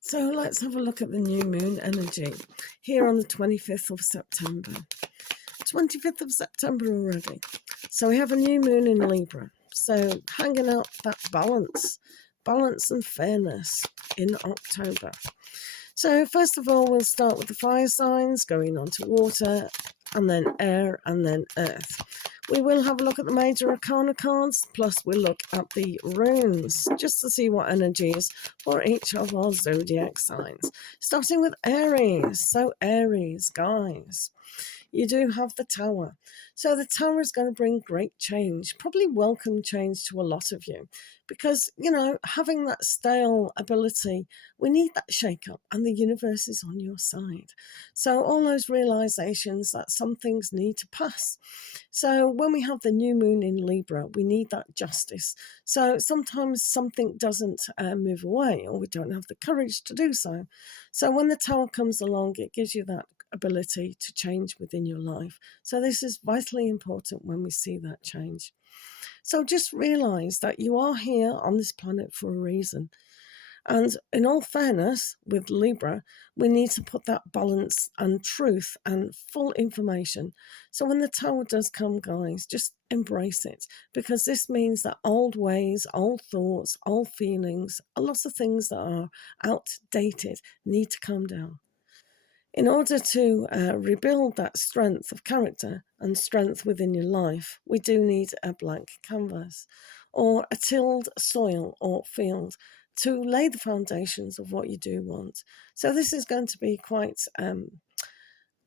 So let's have a look at the new moon energy here on the 25th of September. 25th of September already. So we have a new moon in Libra. So hanging out that balance and fairness in October. So first of all, we'll start with the fire signs, going on to water, and then air, and then earth. We will have a look at the major arcana cards, plus we'll look at the runes, just to see what energies for each of our zodiac signs. Starting with Aries. So Aries, guys, you do have the Tower. So the Tower is going to bring great change, probably welcome change to a lot of you, because, you know, having that stale ability, we need that shake-up, and the universe is on your side. So all those realizations that some things need to pass. So when we have the new moon in Libra, we need that justice. So sometimes something doesn't move away, or we don't have the courage to do so. So when the Tower comes along, it gives you that ability to change within your life. So this is vitally important when we see that change. So just realize that you are here on this planet for a reason. And in all fairness, with Libra, we need to put that balance and truth and full information. So when the Tower does come, guys, just embrace it, because this means that old ways, old thoughts, old feelings, a lot of things that are outdated need to come down. In order to rebuild that strength of character and strength within your life, we do need a blank canvas or a tilled soil or field to lay the foundations of what you do want. So this is going to be quite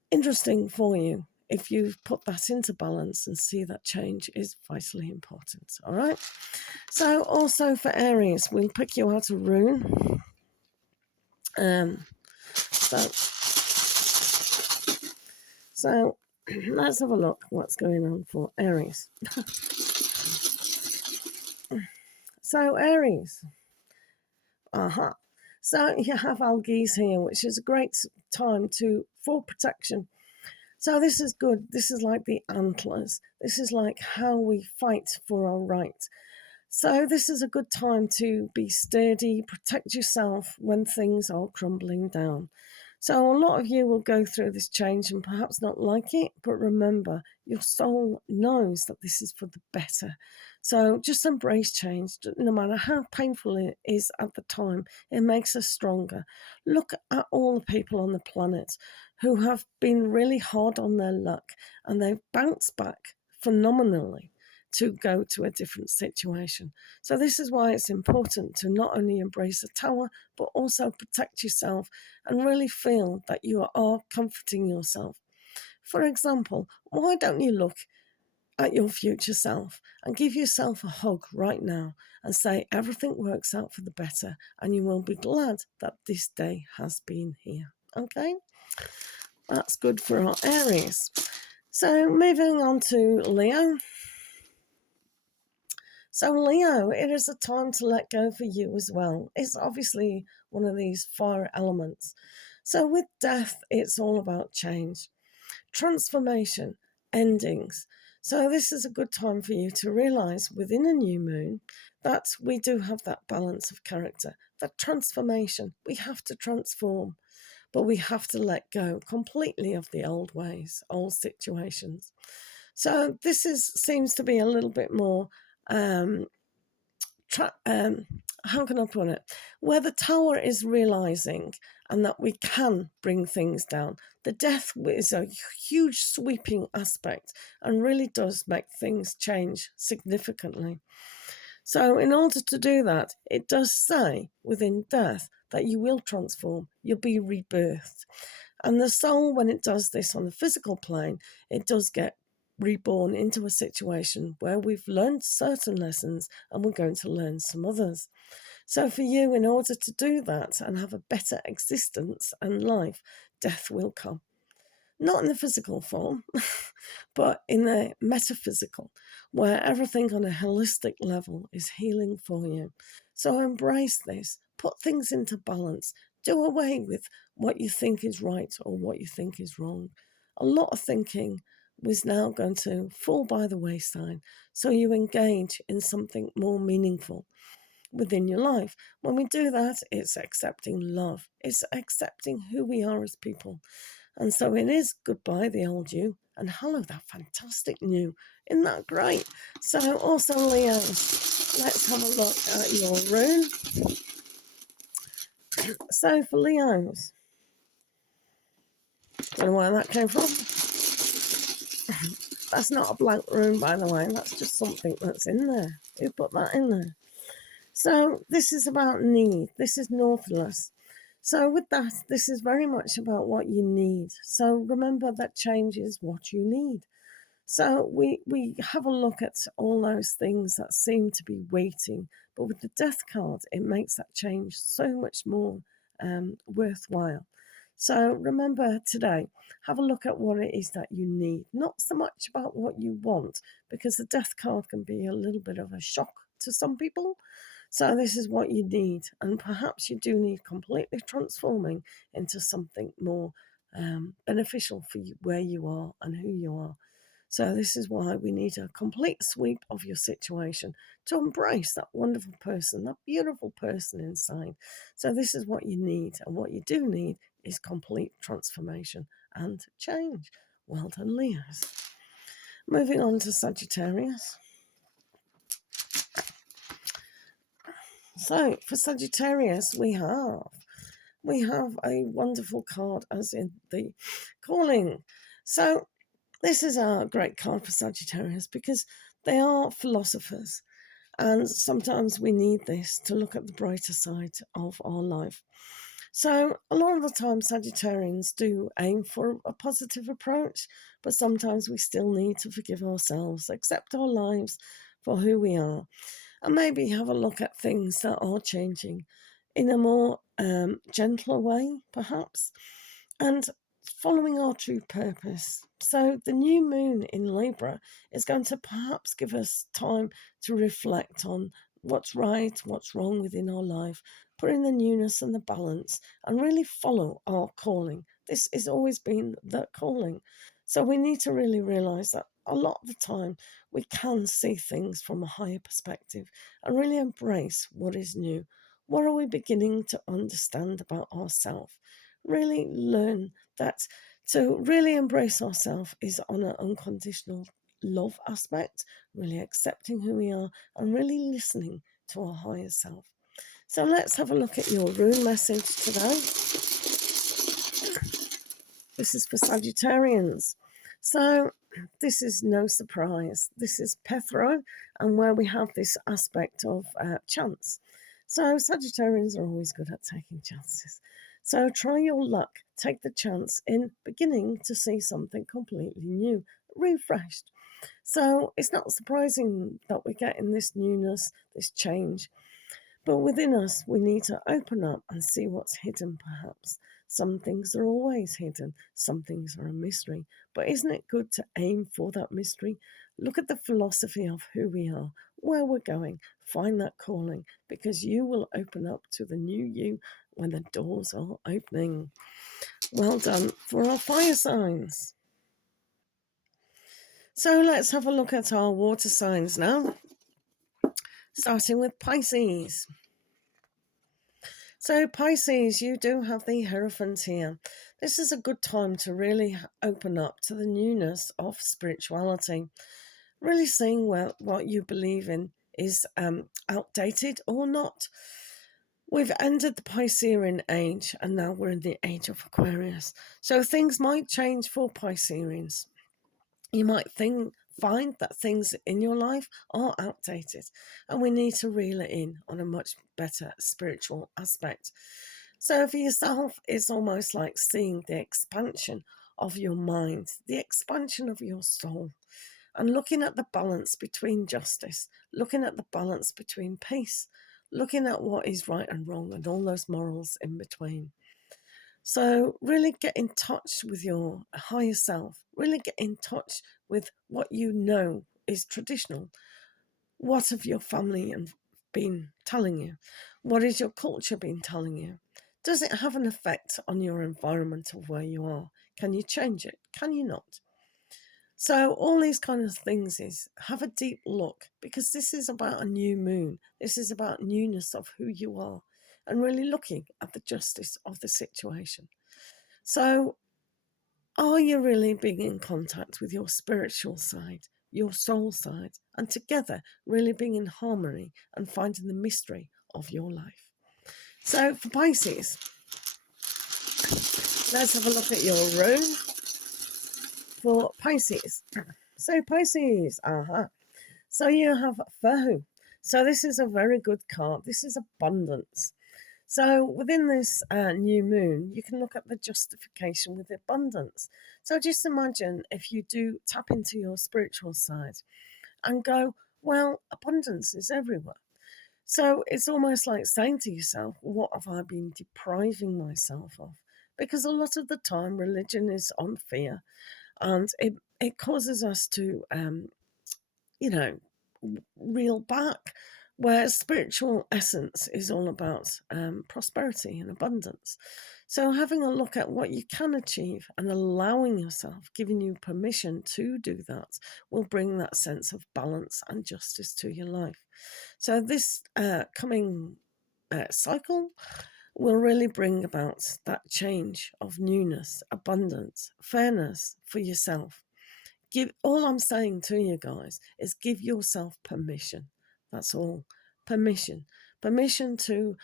interesting for you if you put that into balance and see that change is vitally important. All right. So also for Aries, we'll pick you out a rune. So let's have a look what's going on for Aries. So Aries. So you have algaes here, which is a great time for protection. So this is good. This is like the antlers. This is like how we fight for our right. So this is a good time to be sturdy, protect yourself when things are crumbling down. So a lot of you will go through this change and perhaps not like it, but remember, your soul knows that this is for the better. So just embrace change, no matter how painful it is at the time. It makes us stronger. Look at all the people on the planet who have been really hard on their luck, and they've bounced back phenomenally to go to a different situation. So this is why it's important to not only embrace the Tower, but also protect yourself and really feel that you are comforting yourself. For example, why don't you look at your future self and give yourself a hug right now and say everything works out for the better, and you will be glad that this day has been here. Okay? That's good for our Aries. So moving on to Leo. So Leo, it is a time to let go for you as well. It's obviously one of these fire elements. So with death, it's all about change, transformation, endings. So this is a good time for you to realize within a new moon that we do have that balance of character, that transformation. We have to transform, but we have to let go completely of the old ways, old situations. So this seems to be a little bit more how can I put it? Where the Tower is realizing and that we can bring things down. The death is a huge sweeping aspect and really does make things change significantly. So in order to do that, it does say within death that you will transform, you'll be rebirthed. And the soul, when it does this on the physical plane, it does get reborn into a situation where we've learned certain lessons and we're going to learn some others. So for you, in order to do that and have a better existence and life, death will come. Not in the physical form, but in the metaphysical, where everything on a holistic level is healing for you. So embrace this, put things into balance, do away with what you think is right or what you think is wrong. A lot of thinking was now going to fall by the wayside, so you engage in something more meaningful. within your life. When we do that, it's accepting love. It's accepting who we are as people. And so it is goodbye, the old you, and hello, that fantastic new. Isn't that great? So also, Leos, let's have a look at your rune. So for Leos, don't know where that came from. That's not a blank rune, by the way. That's just something that's in there. Who put that in there? So this is about need. This is Nautilus. So with that, this is very much about what you need. So remember that change is what you need. So we have a look at all those things that seem to be waiting. But with the death card, it makes that change so much more worthwhile. So remember today, have a look at what it is that you need. Not so much about what you want, because the death card can be a little bit of a shock to some people. So this is what you need. And perhaps you do need completely transforming into something more beneficial for you, where you are and who you are. So this is why we need a complete sweep of your situation to embrace that wonderful person, that beautiful person inside. So this is what you need. And what you do need is complete transformation and change. Well done, Leos. Moving on to Sagittarius. So for Sagittarius, we have a wonderful card, as in the calling. So this is a great card for Sagittarius because they are philosophers, and sometimes we need this to look at the brighter side of our life. So a lot of the time Sagittarians do aim for a positive approach, but sometimes we still need to forgive ourselves, accept our lives for who we are, and maybe have a look at things that are changing in a more gentler way, perhaps, and following our true purpose. So the new moon in Libra is going to perhaps give us time to reflect on what's right, what's wrong within our life, put in the newness and the balance, and really follow our calling. This has always been the calling. So we need to really realize that a lot of the time we can see things from a higher perspective and really embrace what is new. What are we beginning to understand about ourselves? Really learn that to really embrace ourselves is on an unconditional love aspect, really accepting who we are and really listening to our higher self. So let's have a look at your rune message today. This is for Sagittarians. So this is no surprise. This is Pethro, and where we have this aspect of chance. So Sagittarians are always good at taking chances. So try your luck. Take the chance in beginning to see something completely new, refreshed. So it's not surprising that we're getting this newness, this change. But within us, we need to open up and see what's hidden, perhaps. Some things are always hidden, some things are a mystery. But isn't it good to aim for that mystery? Look at the philosophy of who we are, where we're going, find that calling, because you will open up to the new you when the doors are opening. Well done for our fire signs. So let's have a look at our water signs now, starting with Pisces. So Pisces, you do have the Hierophant here. This is a good time to really open up to the newness of spirituality. Really seeing what you believe in is outdated or not. We've ended the Piscean age and now we're in the age of Aquarius. So things might change for Pisceans. You might find that things in your life are outdated and we need to reel it in on a much better spiritual aspect. So for yourself, it's almost like seeing the expansion of your mind, the expansion of your soul, and looking at the balance between justice, looking at the balance between peace, looking at what is right and wrong and all those morals in between. So really get in touch with your higher self. Really get in touch with what you know is traditional. What have your family been telling you? What is your culture been telling you? Does it have an effect on your environment of where you are? Can you change it? Can you not? So all these kind of things is have a deep look, because this is about a new moon. This is about newness of who you are and really looking at the justice of the situation. So are you really being in contact with your spiritual side, your soul side, and together really being in harmony and finding the mystery of your life? So for Pisces, let's have a look at your rune for Pisces. So Pisces, so you have Fahu. So this is a very good card. This is abundance. So within this new moon, you can look at the justification with abundance. So just imagine if you do tap into your spiritual side and go, well, abundance is everywhere. So it's almost like saying to yourself, what have I been depriving myself of? Because a lot of the time, religion is on fear, and it causes us to, you know, reel back, where spiritual essence is all about prosperity and abundance. So having a look at what you can achieve and allowing yourself, giving you permission to do that, will bring that sense of balance and justice to your life. So this coming cycle will really bring about that change of newness, abundance, fairness for yourself. All I'm saying to you guys is give yourself permission. That's all. Permission. Permission to,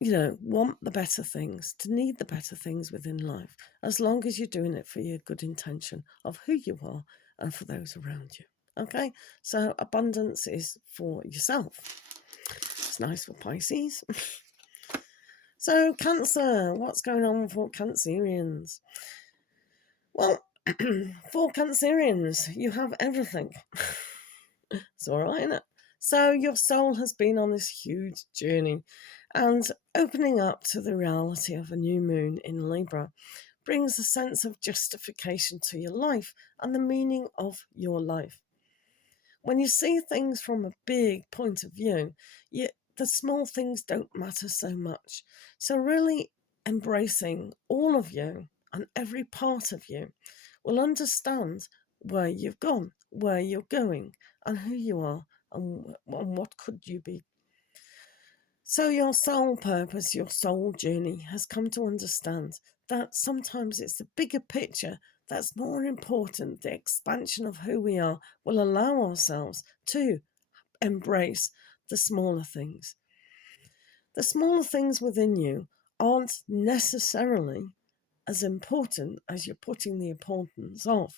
want the better things, to need the better things within life, as long as you're doing it for your good intention of who you are and for those around you. Okay? So abundance is for yourself. It's nice for Pisces. So Cancer, what's going on for Cancerians? Well, for Cancerians, you have everything. It's all right, isn't it? So your soul has been on this huge journey, and opening up to the reality of a new moon in Libra brings a sense of justification to your life and the meaning of your life. When you see things from a big point of view, the small things don't matter so much. So really embracing all of you and every part of you will understand where you've gone, where you're going, and who you are, and what could you be. So your soul purpose, your soul journey has come to understand that sometimes it's the bigger picture that's more important. The expansion of who we are will allow ourselves to embrace the smaller things. The smaller things within you aren't necessarily as important as you're putting the importance of.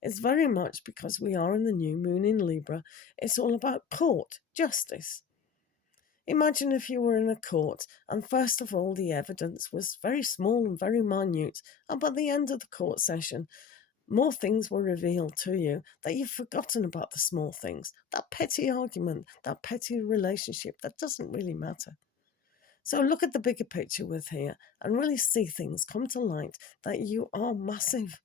It's very much because we are in the new moon in Libra. It's all about court, justice. Imagine if you were in a court and first of all the evidence was very small and very minute, and by the end of the court session more things were revealed to you that you've forgotten about the small things, that petty argument, that petty relationship that doesn't really matter. So look at the bigger picture with here and really see things come to light, that you are massive.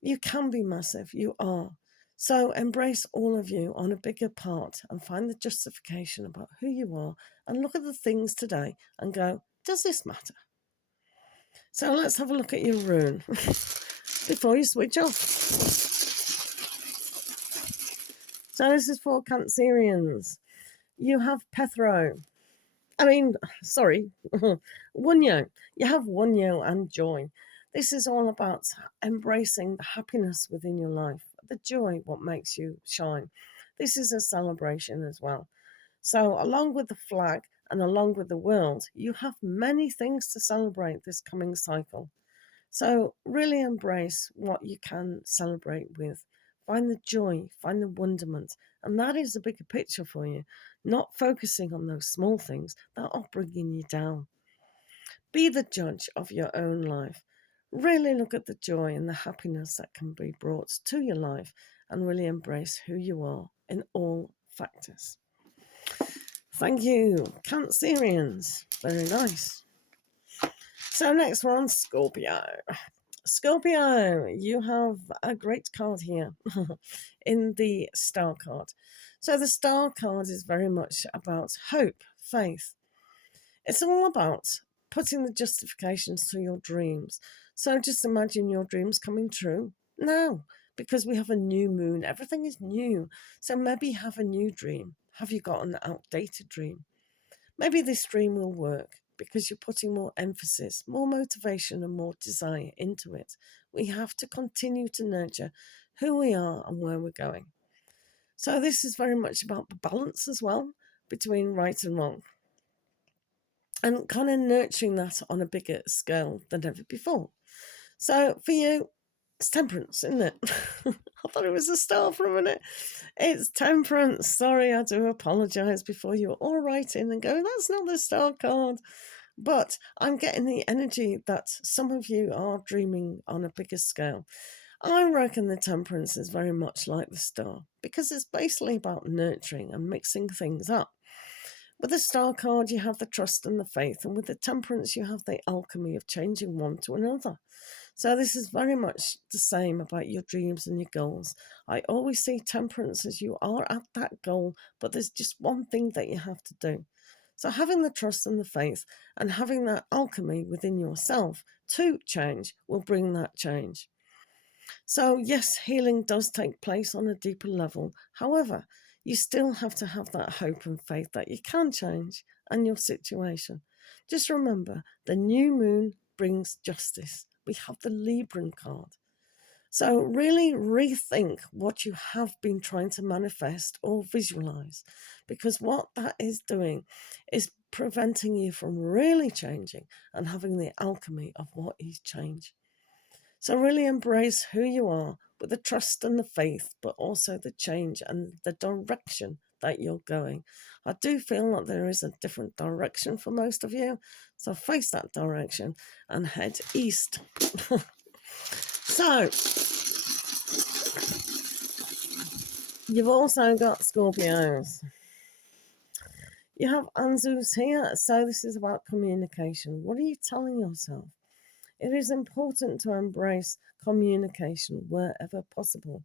You can be massive, you are. So embrace all of you on a bigger part and find the justification about who you are, and look at the things today and go, does this matter? So let's have a look at your rune before you switch off. So this is for Cancerians. You have Pethro. Wunyo. You have Wunyo and joy. This is all about embracing the happiness within your life, the joy, what makes you shine. This is a celebration as well. So along with the flag and along with the world, you have many things to celebrate this coming cycle. So really embrace what you can celebrate with. Find the joy, find the wonderment. And that is the bigger picture for you, not focusing on those small things that are bringing you down. Be the judge of your own life. Really look at the joy and the happiness that can be brought to your life, and really embrace who you are in all factors. Thank you, Cancerians. Very nice. So next one, Scorpio. Scorpio, you have a great card here in the Star card. So the Star card is very much about hope, faith. It's all about putting the justifications to your dreams. So just imagine your dreams coming true now. because we have a new moon. Everything is new. So maybe have a new dream. Have you got an outdated dream? Maybe this dream will work because you're putting more emphasis, more motivation, and more desire into it. We have to continue to nurture who we are and where we're going. So this is very much about the balance as well between right and wrong, and kind of nurturing that on a bigger scale than ever before. So for you, it's temperance, isn't it? I thought it was a star for a minute. It's temperance. Sorry, I do apologise before you all write in and go, that's not the star card. But I'm getting the energy that some of you are dreaming on a bigger scale. I reckon the temperance is very much like the star because it's basically about nurturing and mixing things up. With the star card, you have the trust and the faith, and with the temperance, you have the alchemy of changing one to another. So this is very much the same about your dreams and your goals. I always see temperance as you are at that goal, but there's just one thing that you have to do. So having the trust and the faith and having that alchemy within yourself to change will bring that change. So yes, healing does take place on a deeper level. However, you still have to have that hope and faith that you can change and your situation. Just remember, the new moon brings justice. We have the Libran card. So really rethink what you have been trying to manifest or visualize, because what that is doing is preventing you from really changing and having the alchemy of what is change. So really embrace who you are with the trust and the faith, but also the change and the direction that you're going. I do feel that there is a different direction for most of you, so face that direction and head east. So, you've also got Scorpios. You have Anzus here, so this is about communication. What are you telling yourself? It is important to embrace communication wherever possible.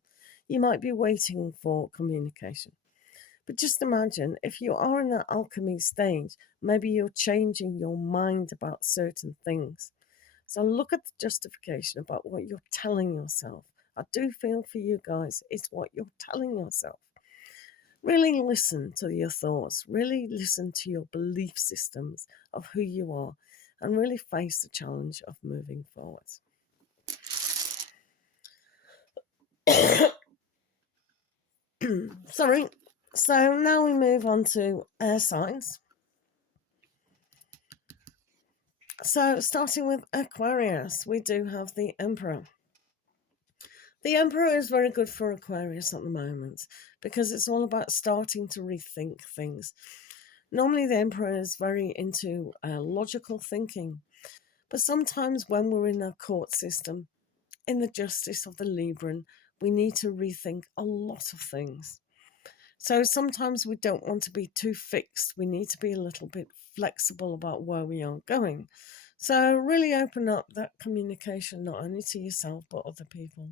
You might be waiting for communication. But just imagine if you are in that alchemy stage, maybe you're changing your mind about certain things. So look at the justification about what you're telling yourself. I do feel for you guys, it's what you're telling yourself. Really listen to your thoughts, really listen to your belief systems of who you are, and really face the challenge of moving forward. Sorry. So now we move on to air signs. So starting with Aquarius, we do have the Emperor. The Emperor is very good for Aquarius at the moment because it's all about starting to rethink things. Normally the Emperor is very into logical thinking, but sometimes when we're in a court system, in the justice of the Libran, we need to rethink a lot of things. So sometimes we don't want to be too fixed. We need to be a little bit flexible about where we are going. So really open up that communication, not only to yourself, but other people.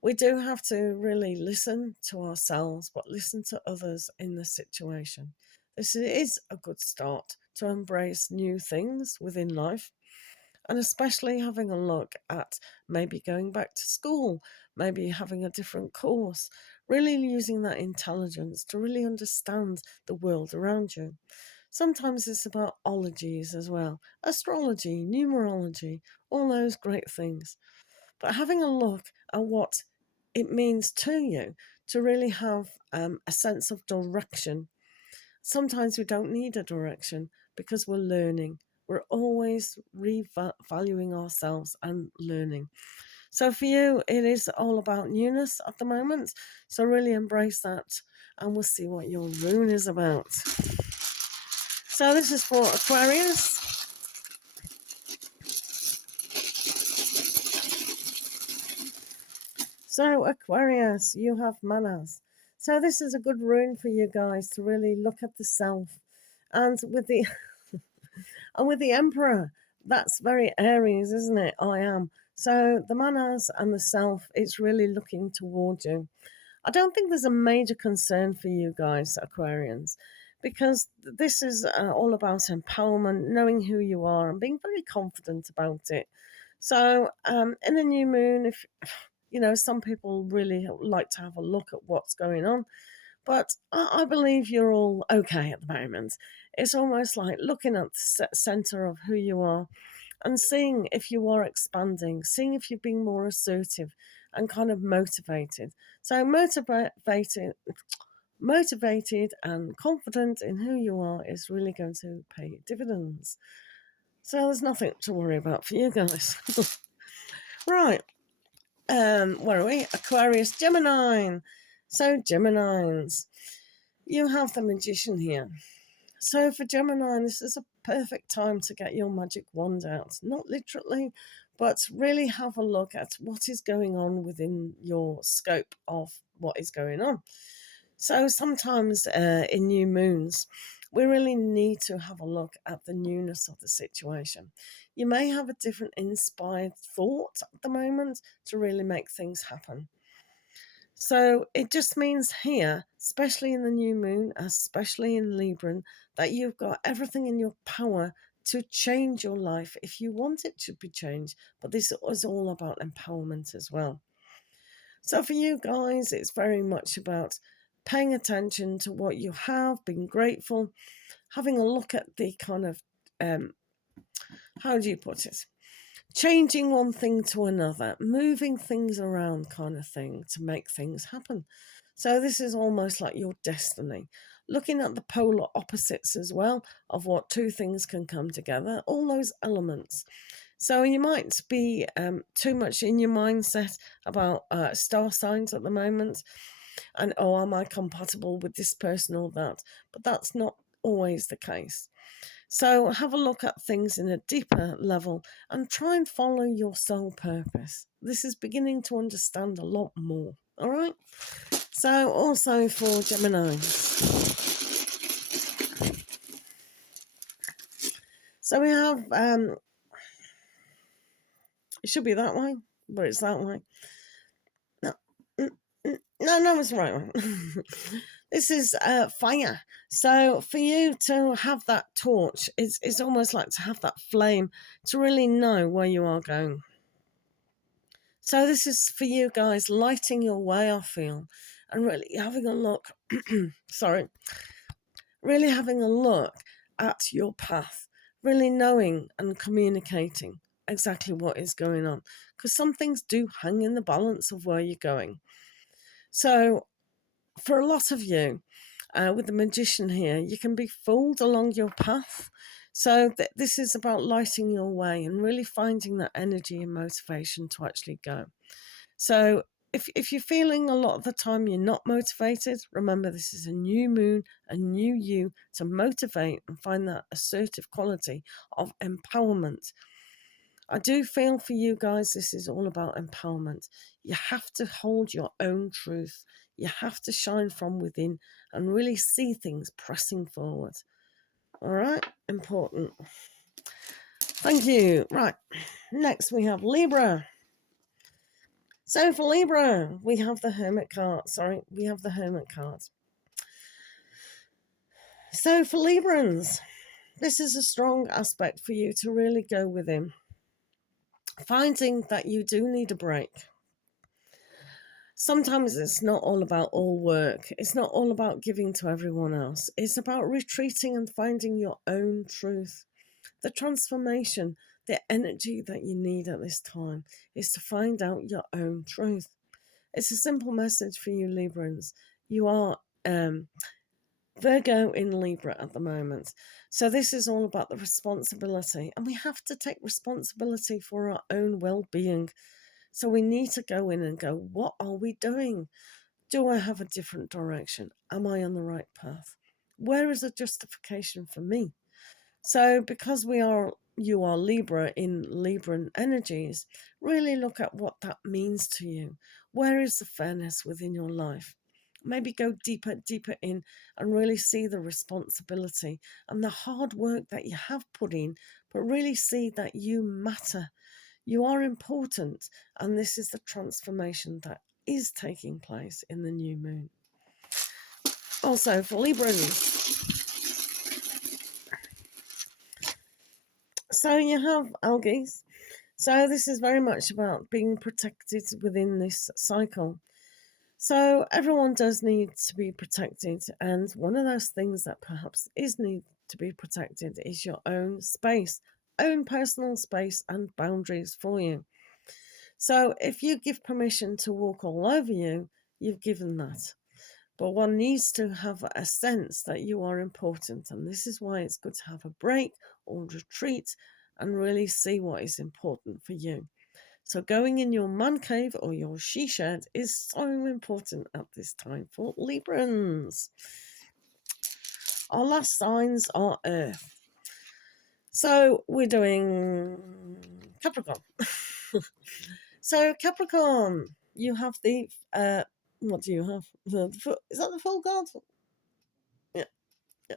We do have to really listen to ourselves, but listen to others in the situation. This is a good start to embrace new things within life, and especially having a look at maybe going back to school, maybe having a different course, really using that intelligence to really understand the world around you. Sometimes it's about ologies as well, astrology, numerology, all those great things. But having a look at what it means to you to really have a sense of direction. Sometimes we don't need a direction because we're learning. We're always revaluing ourselves and learning. So for you, it is all about newness at the moment. So really embrace that, and we'll see what your rune is about. So this is for Aquarius. So Aquarius, you have Manas. So this is a good rune for you guys to really look at the self. And with the and with the Emperor, that's very Aries, isn't it? I am. So the Manas and the self, it's really looking toward you. I don't think there's a major concern for you guys, Aquarians, because this is all about empowerment, knowing who you are and being very confident about it. So in the new moon, You know, some people really like to have a look at what's going on, but I believe you're all okay at the moment. It's almost like looking at the center of who you are and seeing if you are expanding, seeing if you're being more assertive and kind of motivated. So motivated and confident in who you are is really going to pay dividends. So there's nothing to worry about for you guys. Right. Where are we? Aquarius, Gemini. So Geminis, you have the Magician here. So for Gemini, this is a perfect time to get your magic wand out. Not literally, but really have a look at what is going on within your scope of what is going on. So sometimes in new moons, we really need to have a look at the newness of the situation. You may have a different inspired thought at the moment to really make things happen. So it just means here, especially in the new moon, especially in Libra, that you've got everything in your power to change your life if you want it to be changed. But this is all about empowerment as well. So for you guys, it's very much about paying attention to what you have, being grateful, having a look at the kind of, how do you put it? Changing one thing to another, moving things around kind of thing to make things happen. So this is almost like your destiny. Looking at the polar opposites as well of what two things can come together, all those elements. So you might be too much in your mindset about star signs at the moment and, oh, am I compatible with this person or that? But that's not always the case. So have a look at things in a deeper level and try and follow your soul purpose. This is beginning to understand a lot more. All right. So also for Gemini. So we have, it should be that way, but it's that way. No, it's the right one. This is fire. So for you to have that torch, it's almost like to have that flame to really know where you are going. So this is for you guys lighting your way, I feel, and really having a look. Sorry, really having a look at your path, really knowing and communicating exactly what is going on, because some things do hang in the balance of where you're going. So for a lot of you, with the Magician here, you can be fooled along your path. So this is about lighting your way and really finding that energy and motivation to actually go. So if you're feeling a lot of the time you're not motivated, remember this is a new moon, a new you to motivate and find that assertive quality of empowerment. I do feel for you guys, this is all about empowerment. You have to hold your own truth. You have to shine from within and really see things pressing forward. All right, important. Thank you. Right, next we have Libra. So for Libra, we have the Hermit card. We have the Hermit card. So for Librans, this is a strong aspect for you to really go within. Finding that you do need a break. Sometimes it's not all about all work. It's not all about giving to everyone else. It's about retreating and finding your own truth. The transformation, the energy that you need at this time is to find out your own truth. It's a simple message for you Librans. You are Virgo in Libra at the moment. So this is all about the responsibility. And we have to take responsibility for our own well-being. So we need to go in and go, what are we doing? Do I have a different direction? Am I on the right path? Where is the justification for me? So because you are Libra in Libran energies, really look at what that means to you. Where is the fairness within your life? Maybe go deeper in and really see the responsibility and the hard work that you have put in, but really see that you matter. You are important, and this is the transformation that is taking place in the new moon. Also for Librans, so you have ARIES. So this is very much about being protected within this cycle. So everyone does need to be protected, and one of those things that perhaps is need to be protected is your own space, own personal space and boundaries for you. So if you give permission to walk all over you, you've given that. But one needs to have a sense that you are important, and this is why it's good to have a break or retreat and really see what is important for you. So going in your man cave or your she shed is so important at this time for Librans. Our last signs are Earth. So we're doing Capricorn. So Capricorn, you have the what do you have? Is that the full card? Yeah, yeah.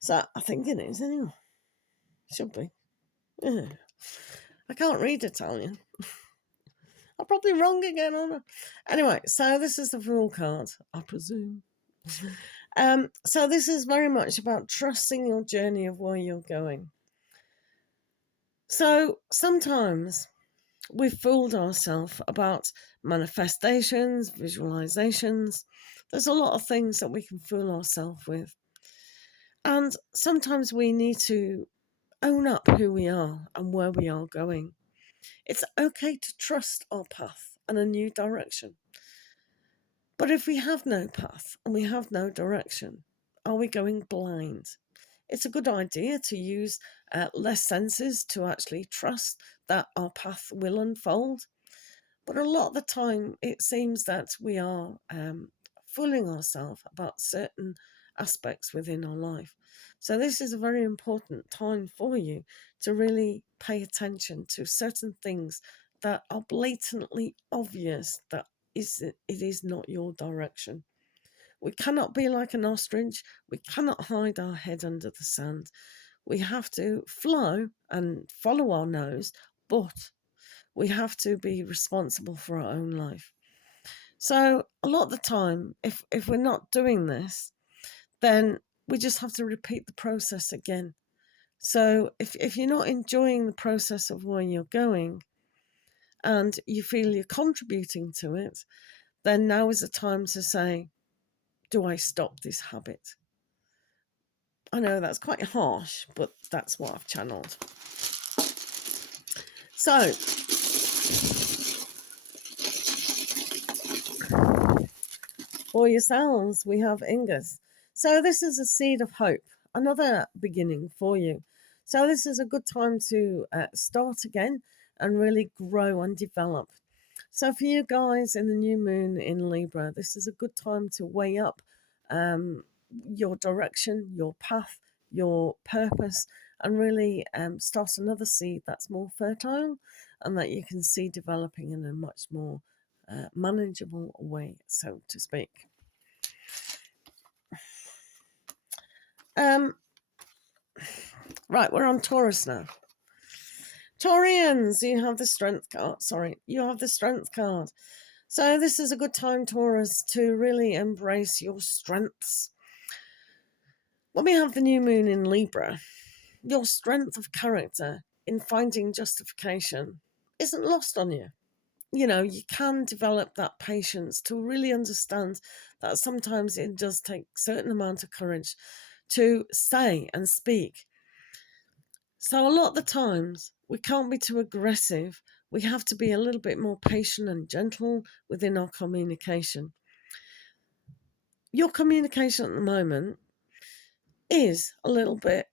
So I think it is anyway. Should be. Yeah. I can't read Italian. I'm probably wrong again, aren't I? Anyway, so this is the Fool card, I presume. So this is very much about trusting your journey of where you're going. So sometimes we've fooled ourselves about manifestations, visualizations. There's a lot of things that we can fool ourselves with. And sometimes we need to own up who we are and where we are going. It's okay to trust our path and a new direction. But if we have no path and we have no direction, are we going blind? It's a good idea to use less senses to actually trust that our path will unfold. But a lot of the time, it seems that we are fooling ourselves about certain aspects within our life. So this is a very important time for you to really pay attention to certain things that are blatantly obvious that it is not your direction. We cannot be like an ostrich. We cannot hide our head under the sand. We have to flow and follow our nose, but we have to be responsible for our own life. So a lot of the time, if we're not doing this, then we just have to repeat the process again. So if you're not enjoying the process of where you're going and you feel you're contributing to it, then now is the time to say, do I stop this habit? I know that's quite harsh, but that's what I've channeled. So, for yourselves, we have Ingus. So this is a seed of hope, another beginning for you. So this is a good time to start again and really grow and develop. So for you guys in the new moon in Libra, this is a good time to weigh up your direction, your path, your purpose, and really start another seed that's more fertile and that you can see developing in a much more manageable way, so to speak. Right, we're on Taurus now. Taurians, you have the Strength card. You have the Strength card. So this is a good time, Taurus, to really embrace your strengths. When we have the new moon in Libra, your strength of character in finding justification isn't lost on you. You know, you can develop that patience to really understand that sometimes it does take a certain amount of courage to say and speak. So a lot of the times we can't be too aggressive. We have to be a little bit more patient and gentle within our communication. Your communication at the moment is a little bit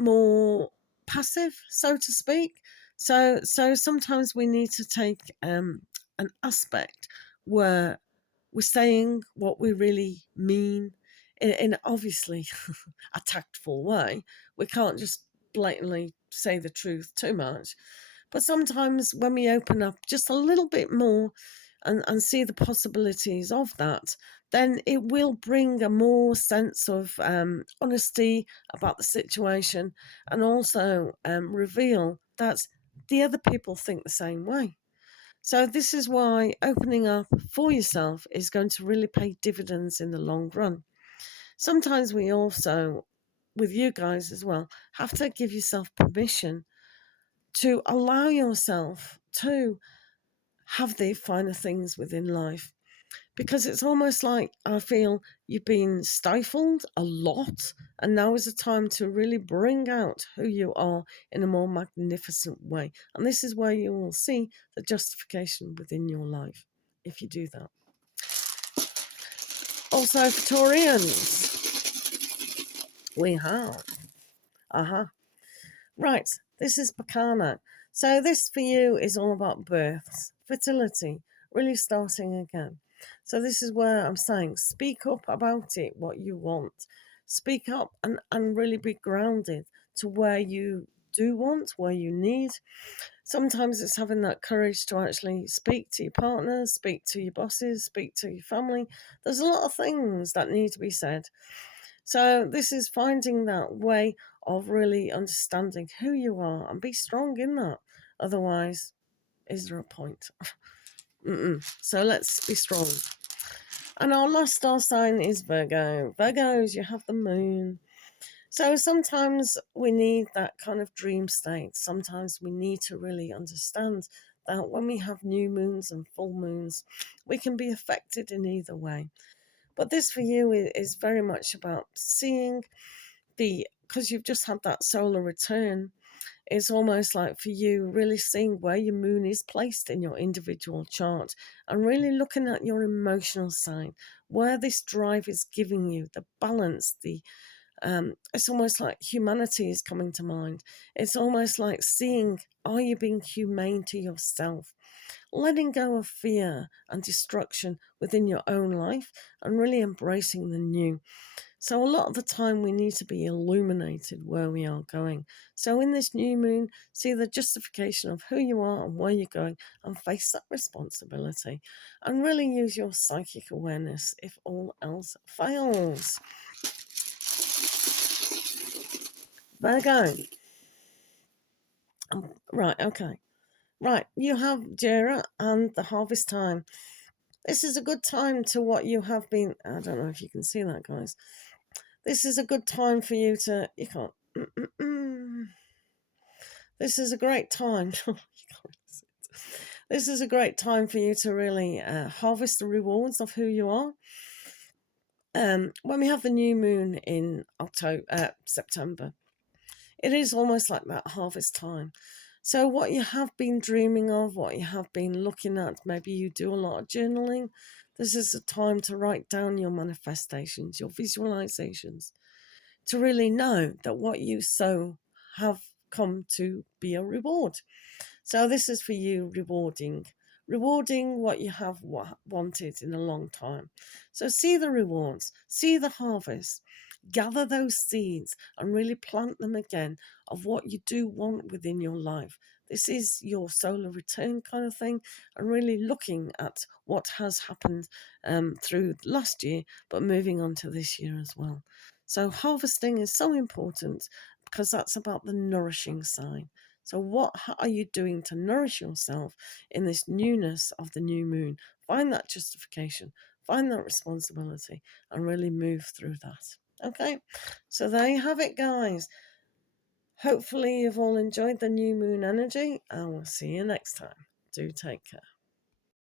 more passive, so to speak. So sometimes we need to take an aspect where we're saying what we really mean in obviously a tactful way. We can't just blatantly say the truth too much. But sometimes when we open up just a little bit more and see the possibilities of that, then it will bring a more sense of honesty about the situation and also reveal that the other people think the same way. So this is why opening up for yourself is going to really pay dividends in the long run. Sometimes we also, with you guys as well, have to give yourself permission to allow yourself to have the finer things within life. Because it's almost like I feel you've been stifled a lot, and now is the time to really bring out who you are in a more magnificent way. And this is where you will see the justification within your life if you do that. Also, for Taurians, we have, right, this is Bacana. So this for you is all about births, fertility, really starting again. So this is where I'm saying, speak up about it, what you want. Speak up and really be grounded to where you do want, where you need. Sometimes it's having that courage to actually speak to your partners, speak to your bosses, speak to your family. There's a lot of things that need to be said. So this is finding that way of really understanding who you are and be strong in that. Otherwise, is there a point? So let's be strong. And our last star sign is Virgo. Virgos, you have the moon. So sometimes we need that kind of dream state. Sometimes we need to really understand that when we have new moons and full moons, we can be affected in either way. But this for you is very much about seeing because you've just had that solar return, it's almost like for you really seeing where your moon is placed in your individual chart and really looking at your emotional side, where this drive is giving you, the balance, it's almost like humanity is coming to mind. It's almost like seeing, are you being humane to yourself? Letting go of fear and destruction within your own life and really embracing the new. So a lot of the time we need to be illuminated where we are going. So in this new moon, see the justification of who you are and where you're going and face that responsibility and really use your psychic awareness if all else fails. Virgo. Right, okay. Right, you have Jera and the harvest time. This is a good time to what you have been. I don't know if you can see that, guys. This is a good time for you to. You can't. This is a great time. This is a great time for you to really harvest the rewards of who you are. When we have the new moon in September, it is almost like that harvest time. So what you have been dreaming of, what you have been looking at, maybe you do a lot of journaling. This is a time to write down your manifestations, your visualizations, to really know that what you sow have come to be a reward. So this is for you rewarding what you have wanted in a long time. So see the rewards, see the harvest, gather those seeds and really plant them again of what you do want within your life. This is your solar return kind of thing, and really looking at what has happened through last year, but moving on to this year as well. So harvesting is so important because that's about the nourishing side. So what are you doing to nourish yourself in this newness of the new moon? Find that justification, find that responsibility, and really move through that. Okay, so there you have it, guys. Hopefully you've all enjoyed the new moon energy, and we'll see you next time. Do take care.